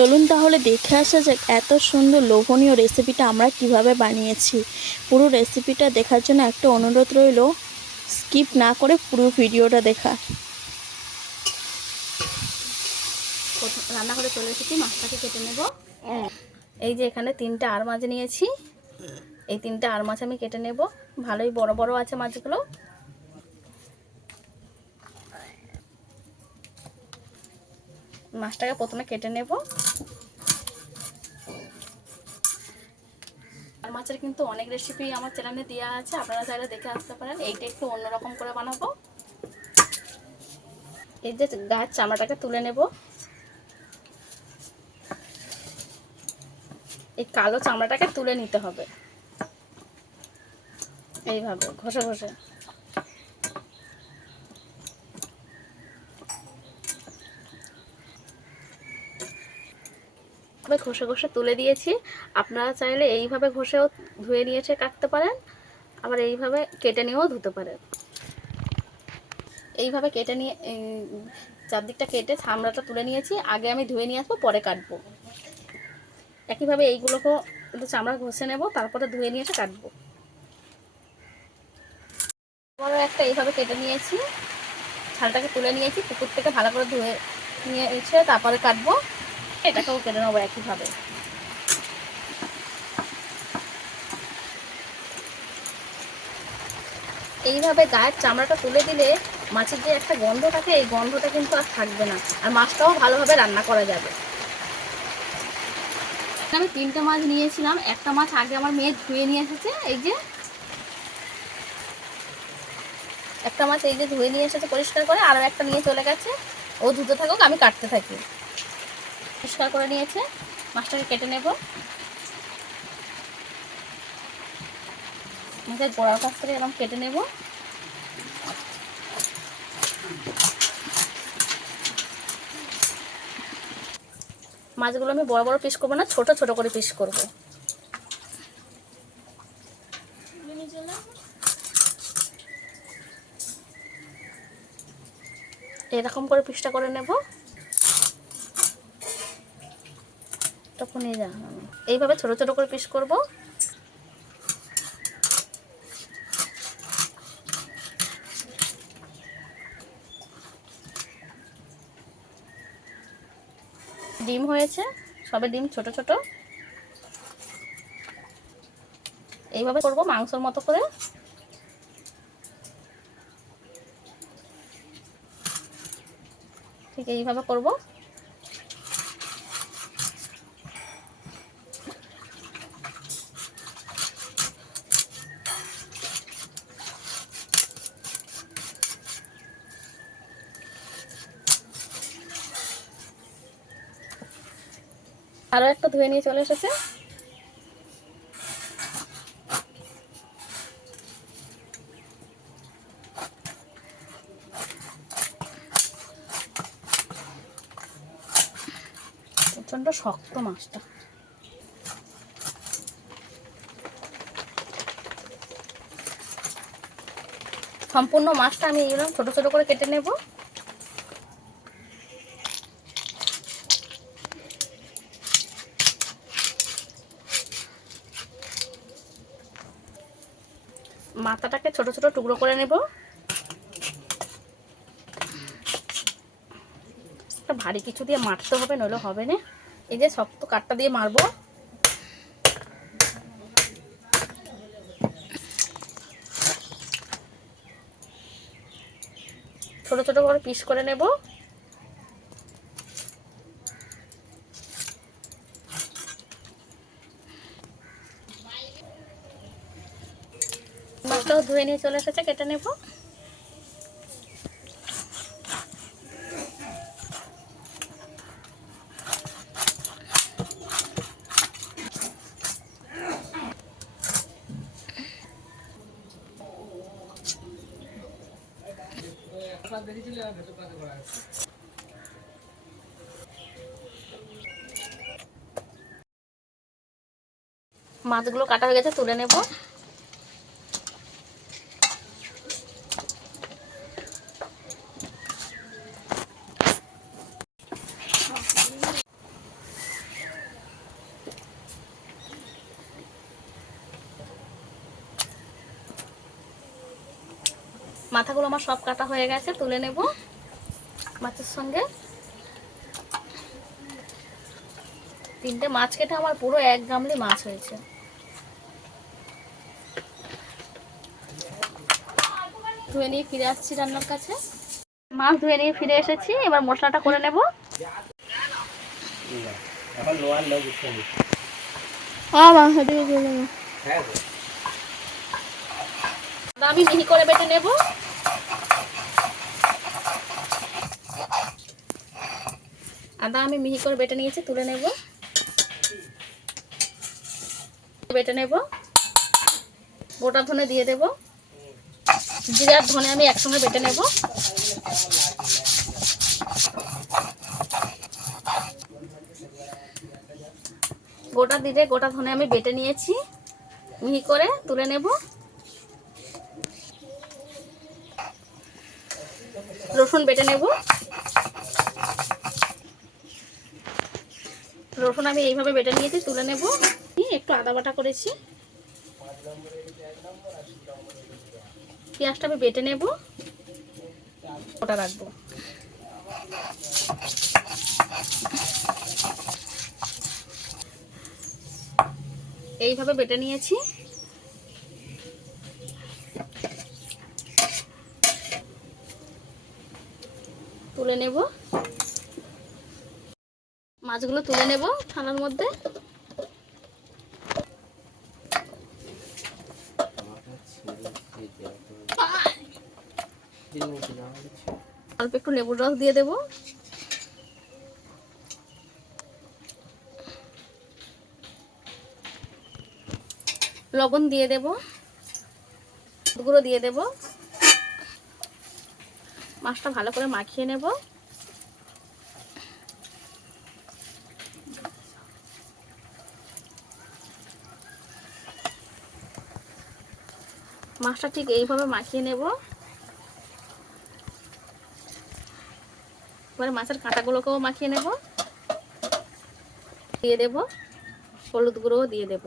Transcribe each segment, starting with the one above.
চলুন তাহলে দেখে আসা যাক এত সুন্দর লোভনীয় রেসিপিটা আমরা কিভাবে বানিয়েছি। পুরো রেসিপিটা দেখার জন্য একটা অনুরোধ রইল, স্কিপ না করে পুরো ভিডিওটা দেখা। রান্নাঘরে চলে এসেছি, মাছটাকে কেটে নেব। এই যে এখানে 3টে আর মাছ নিয়েছি, এই 3টে আর মাছ আমি কেটে নেব। ভালোই বড় বড় আছে মাছগুলো। মাছটাকে প্রথমে কেটে নেব। আর মাছের কিন্তু অনেক রেসিপি আমার চ্যানেলে দেওয়া আছে, আপনারা চাইলে দেখে আসতে পারেন। এইটা একটু অন্যরকম করে বানাবো। এই যে গাছ চামড়াটাকে তুলে নেব। এই কালো চামড়াটাকে তুলে নিতে হবে এইভাবে ঘষে ঘষে। ঘষে ঘষে তুলে দিয়েছি। আপনারা চাইলে এইভাবে ঘষেও ধুয়ে নিয়েছে কাটতে পারেন, আবার এইভাবে কেটে নিয়েও ধুতে পারেন। এইভাবে কেটে নিয়ে চারদিকটা কেটে চামড়াটা তুলে নিয়েছি। আগে আমি ধুয়ে নিয়ে আসবো, পরে কাটবো। একইভাবে এইগুলোকেও একটু চামড়া ঘষে নেব, তারপরে ধুয়ে নিয়ে এসে কাটবো। বড় একটা এইভাবে কেটে নিয়েছি, ছালটাকে তুলে নিয়েছি, পুকুর থেকে ভালো করে ধুয়ে নিয়ে এসে তারপরে কাটবো। এটাকেও কেটে নেবো একইভাবে। এইভাবে গায়ের চামড়াটা তুলে দিলে মাছের যে একটা গন্ধ থাকে, এই গন্ধটা কিন্তু আর থাকবে না, আর মাছটাও ভালোভাবে রান্না করা যাবে। আমি 3টে মাছ নিয়েছিলাম। একটা মাছ আগে আমার মেয়ে ধুয়ে নিয়ে এসেছে। এই যে একটা মাছ এই যে ধুয়ে নিয়ে এসেছে পরিষ্কার করে, আর একটা নিয়ে চলে গেছে। ও ধুতে থাকুক, আমি কাটতে থাকি। পরিষ্কার করে নিয়েছে, মাছটাকে কেটে নেব। মাছের গোড়ার কাছ থেকে এরকম কেটে নেব। মাছগুলো আমি বড় বড় পিস করবো না, ছোট ছোট করে পিস করব। এরকম করে পিসটা করে নেব। তখন এইভাবে ছোট ছোট করে পিস করব। ডিম হয়েছে, সবে ডিম ছোট ছোট। এইভাবে করব মাংসের মতো করে। ঠিক এইভাবে করব। আরো একটা ধুয়ে নিয়ে চলে এসেছে। প্রচন্ড শক্ত মাছটা। সম্পূর্ণ মাছটা আমি এইরকম ছোট ছোট করে কেটে নেব। মাথাটাকে ছোট ছোট টুকরো করে নেব। একটা ভারী কিছু দিয়ে মারতে হবে, নইলে হবে না। এই যে শক্ত কাঠটা দিয়ে মারবো। ছোট ছোট করে পিস করে নেব। মাছটাও ধুয়ে নিয়ে চলে এসেছে, কেটে নেব। মাছগুলো কাটা হয়ে গেছে, তুলে নেব। মাথাগুলো আমার সব কাটা হয়ে গেছে, তুলে নেব মাছের সঙ্গে। 3টে মাছ কেটে আমার পুরো 1 গামলি মাছ হয়েছে। ধুয়ে নিয়ে ফিরে আসছি রান্নার কাছে। মাছ ধুয়ে নিয়ে ফিরে এসেছি, এবার মশলাটা করে নেব। আমি মিহি করে বেটে নেব। আদা আমি মিহি করে বেটে নিয়েছি, তুলে নেব। বেটে নেব। গোটা ধনে দিয়ে দেব। জিরে আর ধনে আমি একসঙ্গে বেটে নেব। গোটা জিরে গোটা ধনে আমি বেটে নিয়েছি, মিহি করে তুলে নেব। রসুন বেটে নেব। রসুন আমি এইভাবে বেটে নিয়েছি, তুলে নেব। একটু আদা বাটা করেছি। পেঁয়াজটা আমি বেটে নেব, ওটা রাখবো। এইভাবে বেটে নিয়েছি। তুলে নেব। মাছগুলো তুলে নেব থালার মধ্যে। অল্প একটু লেবুর রস দিয়ে দেব। লবণ দিয়ে দেব, গুঁড়ো দিয়ে দেব। মাছটা ভালো করে মাখিয়ে নেব। মাছটা ঠিক এইভাবে মাখিয়ে নেব। এবারে মাছের কাঁটাগুলোকেও মাখিয়ে নেব। দিয়ে দেব, হলুদ গুঁড়োও দিয়ে দেব।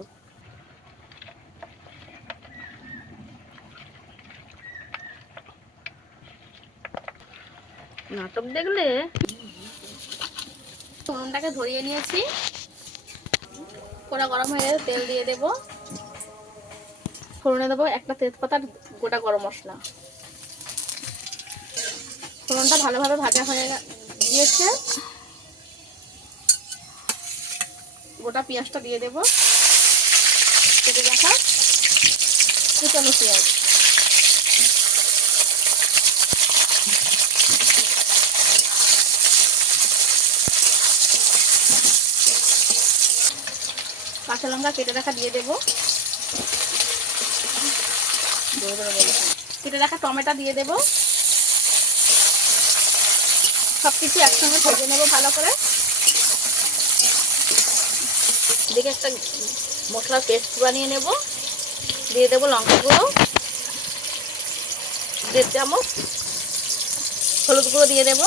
নাটক দেখলে। উনুনটাকে ধরিয়ে নিয়েছি, কড়া গরম হয়ে গেছে, তেল দিয়ে দেব। ফোড়নে দেবো একটা তেজপাতা, গোটা গরম মশলা। ফোড়নটা ভালোভাবে ভাজা হয়ে গিয়েছে। গোটা পেঁয়াজটা দিয়ে দেব, কেটে রাখা কুচানো পেঁয়াজ। কাঁচা লঙ্কা কেটে রাখা দিয়ে দেব। কেটে রাখা টমেটো দিয়ে দেব। সবকিছু একসঙ্গে ভেজে নেব ভালো করে। এদিকে একটা মশলার পেস্ট বানিয়ে নেব। দিয়ে দেব লঙ্কা গুঁড়ো 1.5 চামচ, হলুদ গুঁড়ো দিয়ে দেব।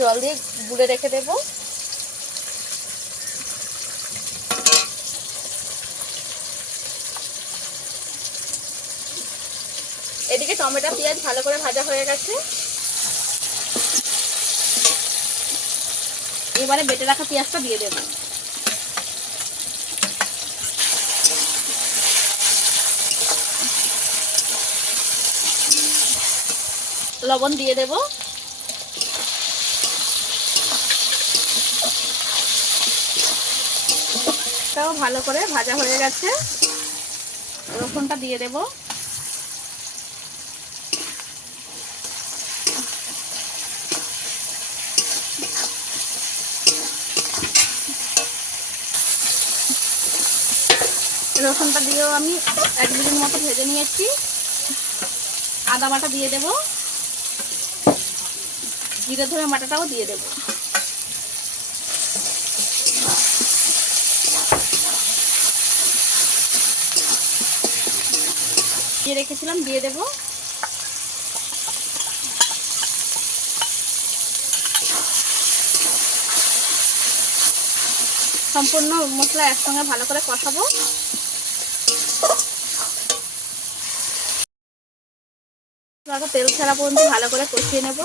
জল দিয়ে গুলে রেখে দেব। এদিকে টমেটো পেঁয়াজ ভালো করে ভাজা হয়ে গেছে। এবারে বেটে রাখা পেঁয়াজটা দিয়ে দেব। লবণ দিয়ে দেব। এটাও ভালো করে ভাজা হয়ে গেছে। রসুনটা দিয়ে দেব। রসুনটা দিয়েও আমি 1 মিনিট মতো ভেজে নিয়েছি। আদা বাটা দিয়ে দেব। জিরে ধরে বাটাটাও দিয়ে দেব। দিয়ে রেখেছিলাম, দিয়ে দেব। সম্পূর্ণ মশলা একসঙ্গে ভালো করে কষাবো। মশলাটা তেল ছাড়া পর্যন্ত ভালো করে কষিয়ে নেব।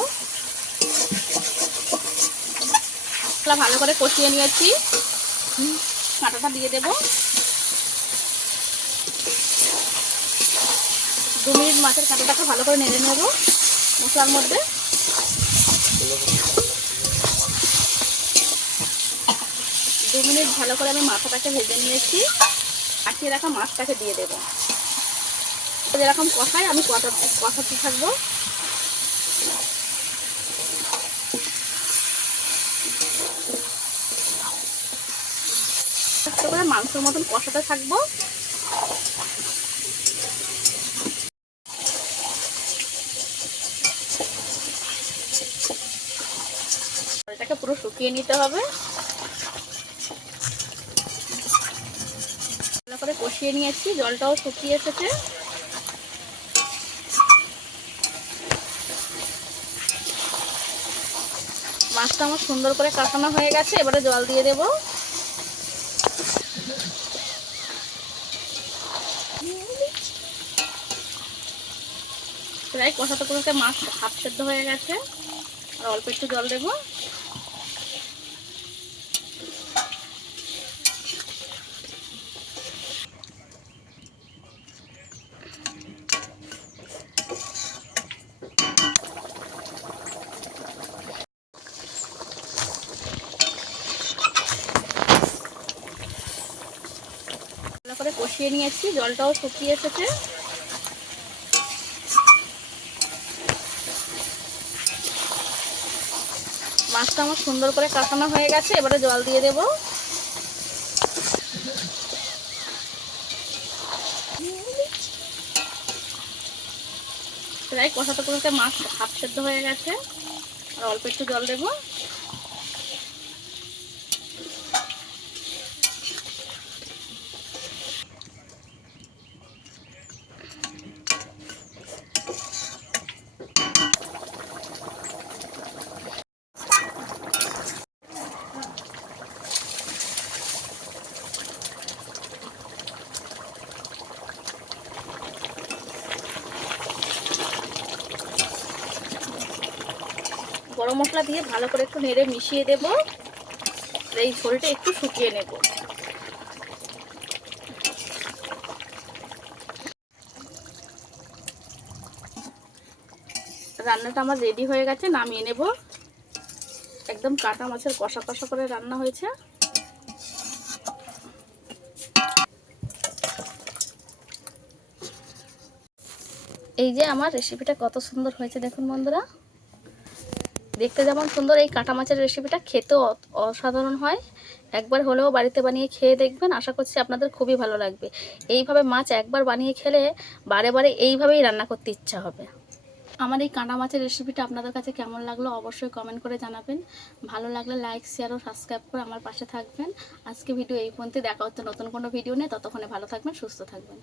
মশলা ভালো করে কষিয়ে নিয়েছি, কাঁটাটা দিয়ে দেব। 2 মিনিট মাছের কাঁটাটাকে ভালো করে নেড়ে নেব মশলার মধ্যে। 2 মিনিট ভালো করে আমি মাথাটাকে ভেজে নিয়েছি। আটিয়ে রাখা মাছটাকে দিয়ে দেবো। যেরকম কষাই আমি কষাতে থাকবো। করে মাংসের মতন কষাতে থাকবো। এটাকে পুরো শুকিয়ে নিতে হবে। ভালো করে কষিয়ে নিয়েছি, জলটাও শুকিয়ে এসেছে। মাছটা আমার সুন্দর করে কষানো হয়ে গেছে, এবারে জল দিয়ে দেব। প্রায় কষাতে কষাতে মাছ হাফ সেদ্ধ হয়ে গেছে, আর অল্প একটু জল দেব। ভালো করে কষিয়ে নিয়েছি, জলটাও শুকিয়ে এসেছে। মাছটা আমার সুন্দর করে কষানো হয়ে গেছে, এবারে জল দিয়ে দেব। প্রায় কষাতে কষাতে মাছ হাফ সেদ্ধ হয়ে গেছে, আর অল্প একটু জল দেব। গরম মশলা দিয়ে ভালো করে একটু নেড়ে মিশিয়ে দেব। এই ঝোলটা একটু শুকিয়ে নেব। রান্নাটা আমার রেডি হয়ে গেছে, নামিয়ে নেব। একদম কাটা মাছের কষা কষা করে রান্না হয়েছে। এই যে আমার রেসিপিটা কত সুন্দর হয়েছে দেখুন বন্ধুরা। দেখতে যেমন সুন্দর, এই কাটা মাছের রেসিপিটা খেতেও অসাধারণ হয়। একবার হলেও বাড়িতে বানিয়ে খেয়ে দেখবেন, আশা করছি আপনাদের খুবই ভালো লাগবে। এইভাবে মাছ একবার বানিয়ে খেলে বারে বারে এইভাবেই রান্না করতে ইচ্ছা হবে। আমার এই কাঁটা মাছের রেসিপিটা আপনাদের কাছে কেমন লাগলো অবশ্যই কমেন্ট করে জানাবেন। ভালো লাগলে লাইক, শেয়ার ও সাবস্ক্রাইব করে আমার পাশে থাকবেন। আজকে ভিডিও এই পর্যন্ত, দেখা হচ্ছে নতুন কোনো ভিডিও নিয়ে। ততক্ষণে ভালো থাকবেন, সুস্থ থাকবেন।